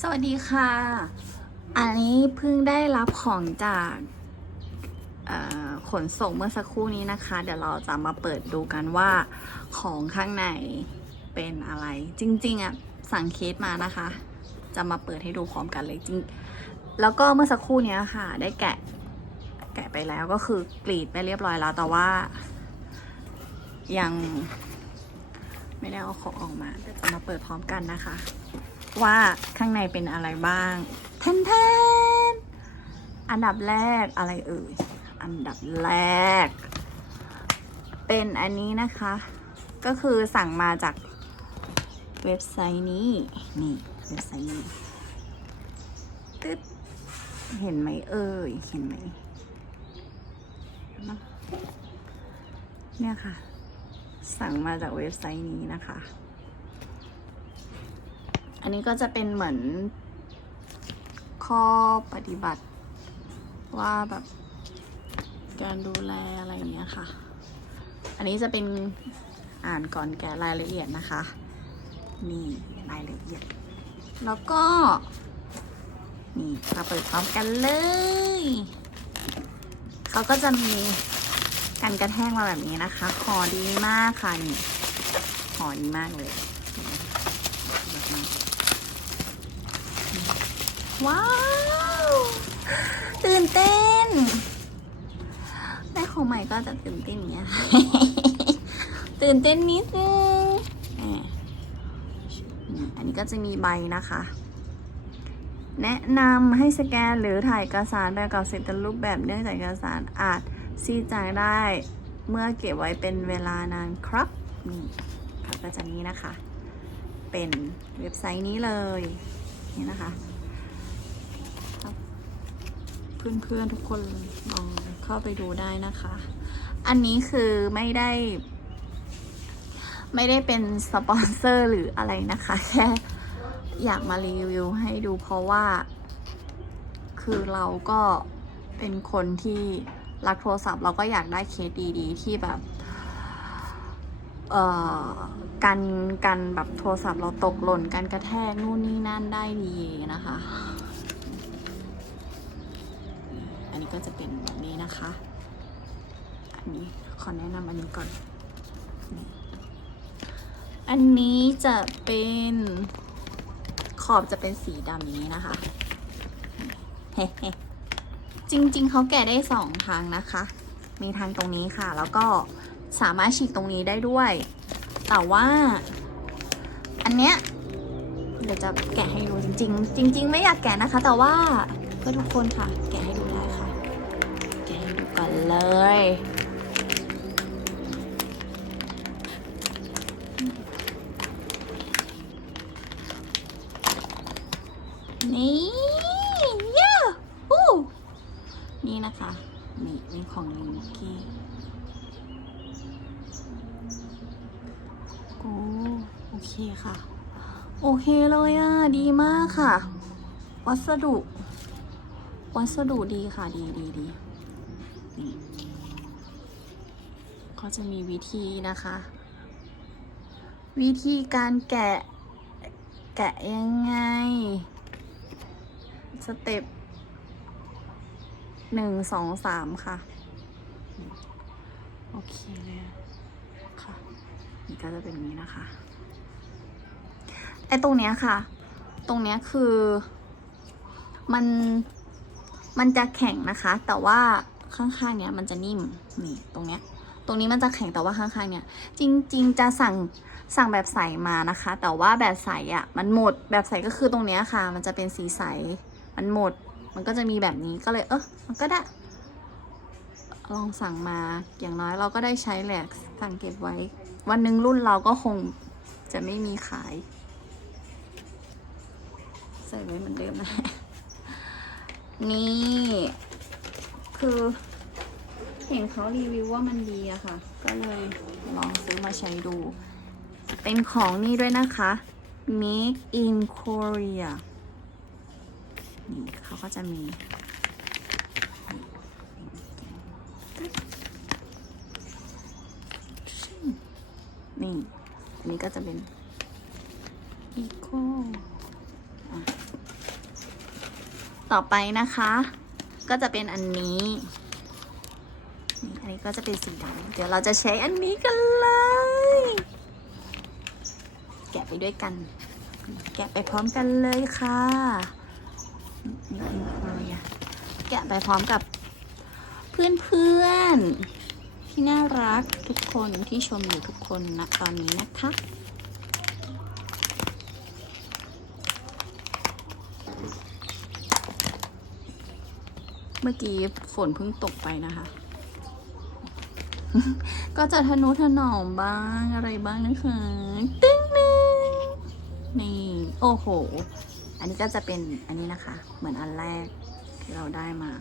สวัสดีค่ะ อันนี้เพิ่งได้รับของจากขนส่งเมื่อสักครู่นี้นะคะ เดี๋ยวเราจะมาเปิดดูกันว่าของข้างในเป็นอะไร จริงๆอะสั่งเคสมานะคะ จะมาเปิดให้ดูพร้อมกันเลยจริง แล้วก็เมื่อสักครู่นี้ค่ะ ได้แกะแกะไปแล้วก็คือกรีดไปเรียบร้อยแล้ว แต่ว่า ยังไม่ได้เอาของออกมาเดี๋ยวจะมาเปิดพร้อมกันนะคะ ว่าข้างในเป็นอะไรบ้างแทนแทนอันดับแรกอะไรเอ่ย อันดับแรก เป็นอันนี้นะคะ ก็คือสั่งมาจากเว็บไซต์นี้ นี่เว็บไซต์นี้ตึ๊ดเห็นไหมเอ่ย เห็นไหม เนอะเนี่ยค่ะ สั่งมาจากเว็บไซต์นี้นะคะ อันนี้ก็จะเป็นเหมือนข้อปฏิบัติว่าแบบการดูแลอะไรอย่างเงี้ยค่ะ อันนี้จะเป็นอ่านก่อนแกะรายละเอียดนะคะ นี่รายละเอียด แล้วก็ นี่มาเปิดพร้อมกันเลย เขาก็จะมีกันกระแทกมาแบบนี้นะคะขอดีมากค่ะนี่ขอดีมากเลย ว้าว ตื่นเต้น ได้ของใหม่ก็จะตื่นเต้นอย่างเงี้ย ตื่นเต้นนิดนึงอันนี้ก็จะมีใบนะคะ แนะนำให้สแกนหรือถ่ายเอกสารแบบเก่าเสร็จเป็นรูปแบบเนื่องจากเอกสารอาจซีจางได้เมื่อเก็บไว้เป็นเวลานานครับ นี่ค่ะก็จะนี้นะคะ เป็นเว็บไซต์นี้เลย นี่นะคะ เพื่อนๆทุกคนลองเข้าไปดูได้นะคะ อันนี้คือไม่ได้ ไม่ได้เป็นสปอนเซอร์หรืออะไรนะคะ แค่อยากมารีวิวให้ดูเพราะว่า คือเราก็เป็นคนที่รักโทรศัพท์ เราก็อยากได้เคสดีๆ ที่แบบเอ่อกันกันแบบโทรศัพท์เราตกหล่นกันกระแทกนู่นนี่นั่นได้ดีนะคะ อันนี้ ก็จะเป็นแบบนี้นะคะ อันนี้ขอแนะนำอันนี้ก่อนนอันนี้จะเป็นขอบจะเป็นสีดำอย่างนี้นะคะเฮ้ๆจริงๆ เขาแกะได้สองทางนะคะ มีทางตรงนี้ค่ะ แล้วก็สามารถฉีกตรงนี้ได้ด้วย แต่ว่า อันเนี้ยเดี๋ยวจะแกะให้ดูจริง ๆ จริง ๆ ไม่อยากแกะนะคะ แต่ว่าก็ทุกคนค่ะ แกะ เลย นี่เย้ฮู้นี่นะคะนี่นี่ของลิงกี้โอ้โอเคค่ะ โอเคเลยอะ ดีมากค่ะ วัสดุ วัสดุดีค่ะ ดีดีดี ก็จะมีวิธีนะคะ วิธีการแกะ แกะยังไง สเต็ปหนึ่งสองสามค่ะ โอเคเลยค่ะ นี่ก็จะเป็นนี้นะคะไอตรงเนี้ยค่ะ ตรงเนี้ยคือมันมันจะแข็งนะคะ แต่ว่า ข้างๆเนี้ยมันจะนิ่มนี่ตรงเนี้ยตรงนี้มันจะแข็งแต่ว่าข้างๆเนี้ยจริง ๆ จะสั่งสั่งแบบใสมานะคะ แต่ว่าแบบใสอะ่ะมันหมดแบบใสก็คือตรงเนี้ยค่ะ มันจะเป็นสีใสมันหมด มันก็จะมีแบบนี้ก็เลยเออมันก็ได้ ลองสั่งมาอย่างน้อยเราก็ได้ใช้แหละสั่งเก็บไว้ วันหนึ่งรุ่นเราก็คงจะไม่มีขายใส่ไว้เหมือนเดิมนะนี่คือ เห็นเขารีวิวว่ามันดีอะค่ะ ก็เลยลองซื้อมาใช้ดู เป็นของนี่ด้วยนะคะ Make in Korea นี่เขาก็จะมีนี่ อันนี้ก็จะเป็นอีโคต่อไปนะคะ ก็จะเป็นอันนี้ นี่อันนี้ก็จะเป็นสีดำเดี๋ยวเราจะใช้อันนี้กันเลย แกะไปด้วยกัน แกะไปพร้อมกันเลยค่ะนี่นี่อะไรอะแกะไปพร้อมกับเพื่อนๆที่น่ารักทุกคนที่ชมอยู่ทุกคนนะตอนนี้นะคะเมื่อกี้ฝนเพิ่งตกไปนะคะ ก็จะทะนุถนอมบ้างอะไรบ้างนะคะตึ้งนึงนี่โอ้โห อันนี้ก็จะเป็นอันนี้นะคะ เหมือนอันแรกที่เราได้มา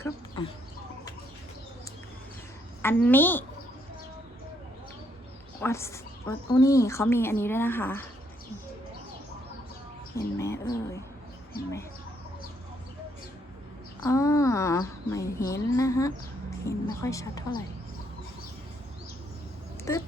ครับอะอันนี้วัดวัดโอ้นี่เขามีอันนี้ด้วยนะคะ เห็นไหมเอ่ยเห็นไหมอ๋อ ไม่เห็นนะฮะ เห็นไม่ค่อยชัดเท่าไหร่ ตึ๊ด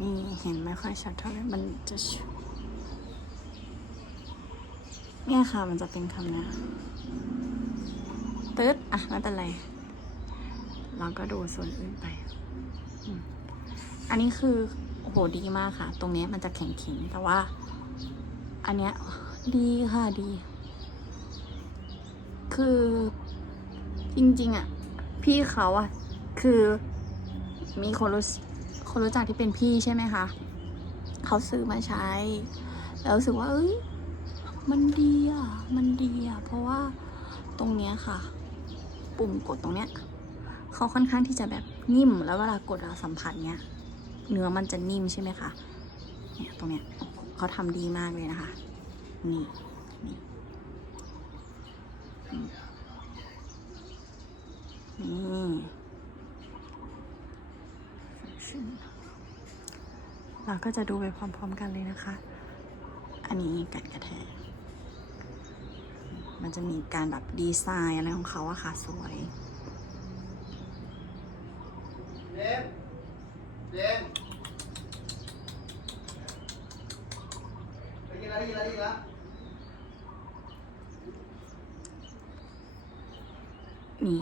นี่เห็นไม่ค่อยชัดเท่าไหร่ มันจะเนี่ยค่ะ มันจะเป็นคำนะ ตึ๊ด อะ ไม่เป็นไร เราก็ดูส่วนอื่นไป อันนี้คือ หดีมากค่ะ ตรงนี้มันจะแข็งขิงแต่ว่า อันเนี้ยดีค่ะดี คือจริงๆอะ พี่เขาอะ คือมีคนรู้คนรู้จักที่เป็นพี่ใช่ไหมคะเขาซื้อมาใช้ แล้วรู้สึกว่า เอ้ยมันดีอะ มันดีอะ เพราะว่าตรงเนี้ยค่ะ ปุ่มกดตรงเนี้ยเขาค่อนข้างที่จะแบบนิ่มแล้วเวลากดเราสัมผัสเนี้ย เนื้อมันจะนิ่มใช่ไหมคะเนี่ยตรงเนี้ยเขาทำดีมากเลยนะคะ นี่นี่นี่เราก็จะดูไปพร้อมๆกันเลยนะคะ อันนี้กันกระแทก มันจะมีการแบบดีไซน์อะไรของเขาอะค่ะ สวยเดมเดมได้ยิน แล้วได้ยินแล้วได้ยินแล้วนี่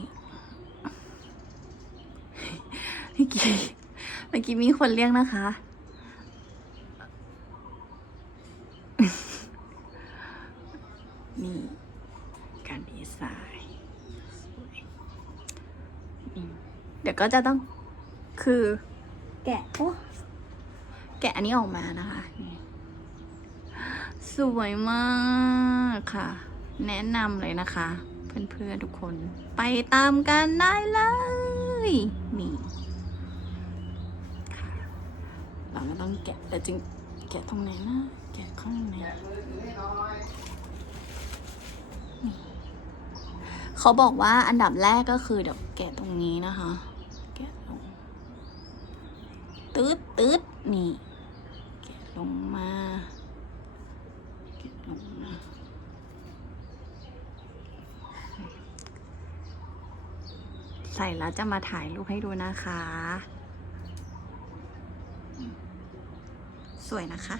เมื่อกี้เมื่อกี้มีคนเรียกนะคะ นี่การดีไซน์สวยเดี๋ยวก็จะต้องคือ แกะโอ้แกะอันนี้ออกมานะคะนี่ สวยมากค่ะ แนะนำเลยนะคะ เพื่อนๆทุกคน ไปตามกันได้เลย นี่ค่ะ เราก็ต้องแกะแต่จริงแกะตรงไหนนะแกะข้างในแกะมือถือให้หน่อยเขาบอกว่าอันดับแรกก็คือเดี๋ยวแกะตรงนี้นะคะ แกะลงตืดตืดนี่ แกะลงมา แกะลงมา ใส่แล้วจะมาถ่ายรูปให้ดูนะคะ สวยนะคะ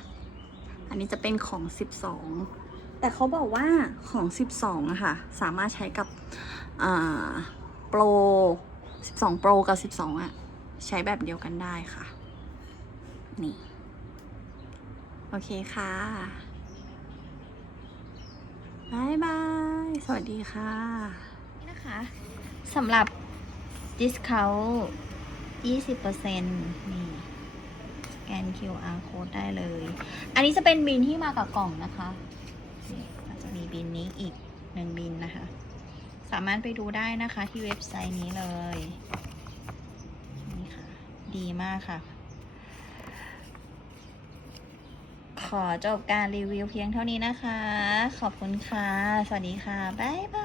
อันนี้จะเป็นของ 12 แต่เขาบอกว่าของ 12อะค่ะ สามารถใช้กับโปร 12 โปรกับ 12อะใช้แบบเดียวกันได้ค่ะ นี่ โอเคค่ะบายบาย สวัสดีค่ะ นี่นะคะสำหรับ discount 20%นี่สแกน QR code ได้เลย อันนี้จะเป็นบินที่มากับกล่องนะคะจะมีบินนี้อีกหนึ่งบินนะคะ สามารถไปดูได้นะคะที่เว็บไซต์นี้เลย นี่ค่ะ ดีมากค่ะ ขอจบการรีวิวเพียงเท่านี้นะคะ ขอบคุณค่ะ สวัสดีค่ะ บ๊ายบาย